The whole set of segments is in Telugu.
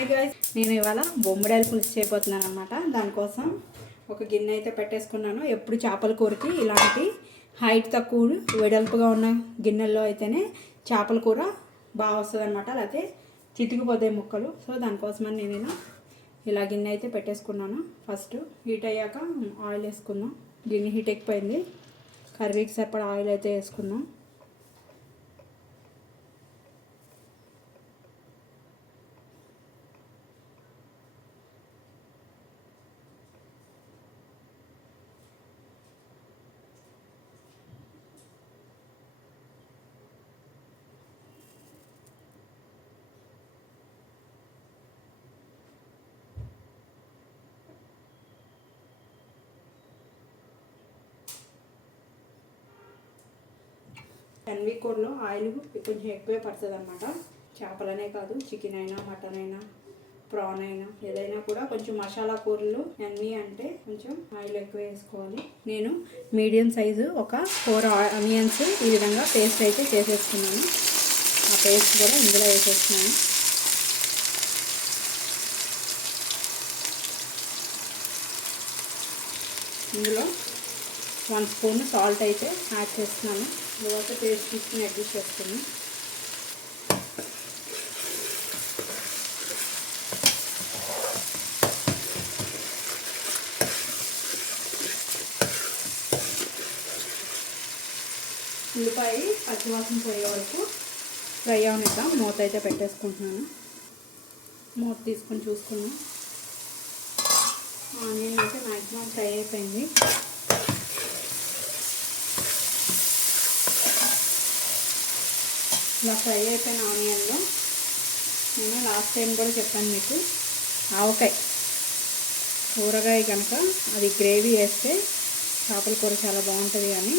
హాయ్ గాయ్స్, నేను ఇవాళ బొమ్మడాయల పులుసు చేయబోతున్నాను అనమాట. దానికోసం ఒక గిన్నె అయితే పెట్టేసుకున్నాను. ఎప్పుడు చేపల కూరకి ఇలాంటి హైట్ తక్కువ వెడల్పుగా ఉన్న గిన్నెల్లో అయితేనే చేపల కూర బాగా వస్తుంది అనమాట, లేకపోతే చితికిపోతాయి ముక్కలు. సో దానికోసమని నేను ఇలా గిన్నె అయితే పెట్టేసుకున్నాను. ఫస్ట్ హీట్ అయ్యాక ఆయిల్ వేసుకుందాం. గిన్నె హీట్ ఎక్కిపోయింది. కర్రీకి సరిపడా ఆయిల్ అయితే వేసుకుందాం. ఎన్వి కూరలో ఆయిల్ కొంచెం ఎక్కువే పడుతుంది అనమాట. చేపలనే కాదు, చికెన్ అయినా, మటన్ అయినా, ప్రాన్ అయినా, ఏదైనా కూడా కొంచెం మసాలా కూరలు ఎన్వి అంటే కొంచెం ఆయిల్ ఎక్కువ వేసుకోవాలి. నేను మీడియం సైజు ఒక 4 ఆనియన్స్ ఈ విధంగా పేస్ట్ అయితే చేసేసుకున్నాను. ఆ పేస్ట్ కూడా ఇందులో వేసేస్తున్నాను. ఇందులో 1 స్పూన్ సాల్ట్ అయితే యాడ్ చేస్తున్నాను. తర్వాత పేస్ట్ తీసుకుని అడ్జస్ట్ చేస్తాను. ఉల్లిపాయ పచ్చివాసన పోయే వరకు ఫ్రై అవనిద్దాం. మూత అయితే పెట్టేసుకుంటున్నాను. మూత తీసుకొని చూసుకున్నాం. ఆనియన్ అయితే మ్యాక్సిమం ఫ్రై అయిపోయింది. ఇలా ఫ్రై అయిపోయిన ఆనియన్లో నేను లాస్ట్ టైం కూడా చెప్పాను మీకు, ఆవకాయ కూరగాయ కనుక అది గ్రేవీ వేస్తే చేపల కూర చాలా బాగుంటుంది అని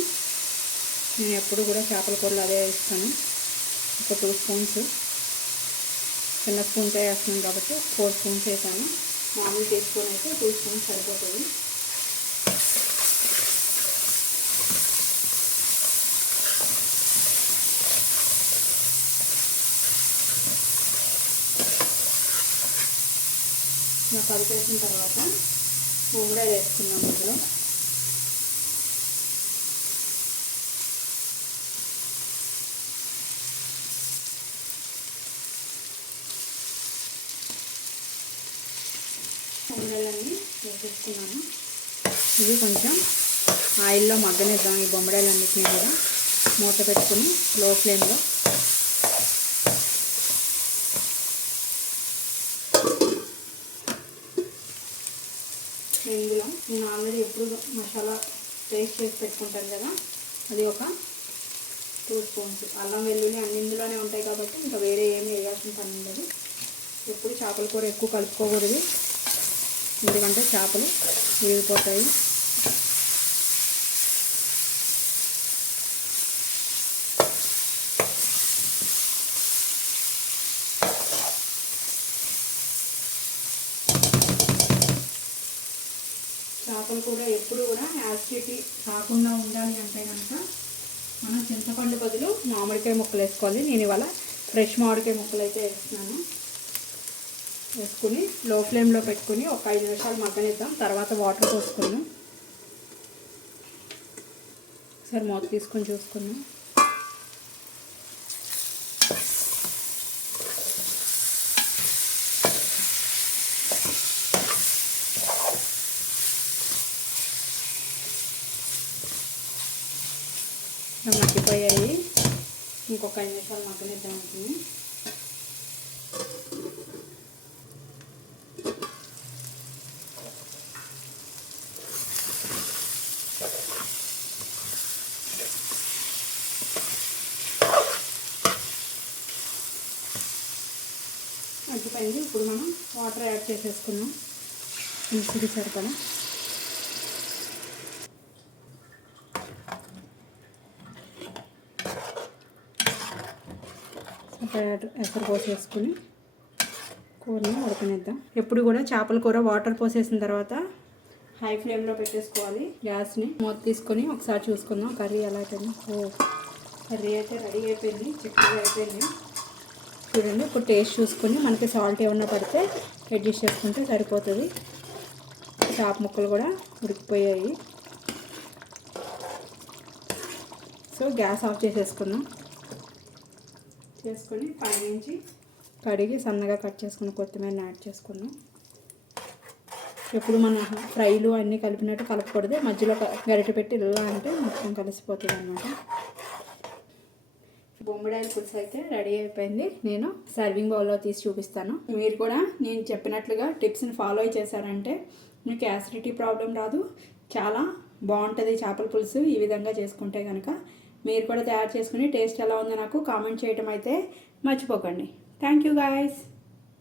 నేను ఎప్పుడు కూడా చేపల కూరలో అదే వేస్తాను. ఒక 2 స్పూన్స్, చిన్న స్పూన్తో వేస్తున్నాను కాబట్టి 4 స్పూన్స్ వేసాను. మామూలు తీసుకొని అయితే 2 స్పూన్స్ సరిపోతుంది. ఇలా కలిపేసిన తర్వాత బొమ్మడాయలు వేసుకున్నాం. ఇందులో బొమ్మడాయలన్నీ వేసేసుకున్నాను. ఇవి కొంచెం ఆయిల్లో మగ్గనిద్దాం. ఈ బొమ్మడాయలన్నిటిని కూడా మూత పెట్టుకుని లో ఫ్లేమ్లో ఇందులో నేను ఆల్రెడీ ఎప్పుడు మసాలా పేస్ట్ చేసి పెట్టుకుంటాను కదా, అది ఒక 2 స్పూన్స్. అల్లం వెల్లుల్లి అన్ని ఇందులోనే ఉంటాయి కాబట్టి ఇంకా వేరే ఏమీ వేయాల్సిన పని ఉండదు. ఎప్పుడు చేపల కూర ఎక్కువ కలుపుకోకూడదు, ఎందుకంటే చేపలు విరిగిపోతాయి. చేపలు కూడా ఎప్పుడు కూడా యాసిడిటీ రాకుండా ఉండాలి అంటే కనుక మనం చింతపండు బదులు మామిడికాయ ముక్కలు వేసుకోవాలి. నేను ఇవాళ ఫ్రెష్ మామిడికాయ ముక్కలు అయితే వేస్తున్నాను. వేసుకుని లో ఫ్లేమ్లో పెట్టుకుని ఒక 5 నిమిషాలు మగ్గనిద్దాం. తర్వాత వాటర్ పోసుకున్నాం. ఒకసారి మూత తీసుకొని చూసుకున్నాం. మగ్గిపోయాయి. ఇంకొక 5 నిమిషాలు మగ్గనిద్దాం అనుకుని మగ్గిపోయింది. ఇప్పుడు మనం వాటర్ యాడ్ చేసేసుకున్నాం. పులుసుకి సరిపడా ఎసరు పోసేసుకుని కూరని ఉడకనిద్దాం. ఎప్పుడు కూడా చేపల కూర వాటర్ పోసేసిన తర్వాత హై ఫ్లేమ్లో పెట్టేసుకోవాలి గ్యాస్ని. మూత తీసుకొని ఒకసారి చూసుకుందాం కర్రీ ఎలా అయిపోయింది. కర్రీ అయితే రెడీ అయిపోయింది, చిక్కగా అయిపోయింది. చూడండి ఇప్పుడు టేస్ట్ చూసుకొని మనకి సాల్ట్ ఏమన్నా పడితే అడ్జస్ట్ చేసుకుంటే సరిపోతుంది. చేప ముక్కలు కూడా ఉడికిపోయాయి. సో గ్యాస్ ఆఫ్ చేసుకొని పైనుంచి కడిగి సన్నగా కట్ చేసుకుని కొత్తిమీరని యాడ్ చేసుకున్నాం. ఎప్పుడు మన ఫ్రైలు అన్నీ కలిపినట్టు కలపకూడదు, మధ్యలో గరిటె పెట్టి ఇలా అంటే మొత్తం కలిసిపోతుంది అన్నమాట. బొమ్మిడాయల పులుసు అయితే రెడీ అయిపోయింది. నేను సర్వింగ్ బౌల్లో తీసి చూపిస్తాను. మీరు కూడా నేను చెప్పినట్లుగా టిప్స్ని ఫాలో చేశారంటే మీకు యాసిడిటీ ప్రాబ్లం రాదు. చాలా బాగుంటుంది చేపల పులుసు ఈ విధంగా చేసుకుంటే కనుక. మీరు కూడా తయారు చేసుకుని టేస్ట్ ఎలా ఉందో నాకు కామెంట్ చేయడం అయితే మర్చిపోకండి. Thank you guys.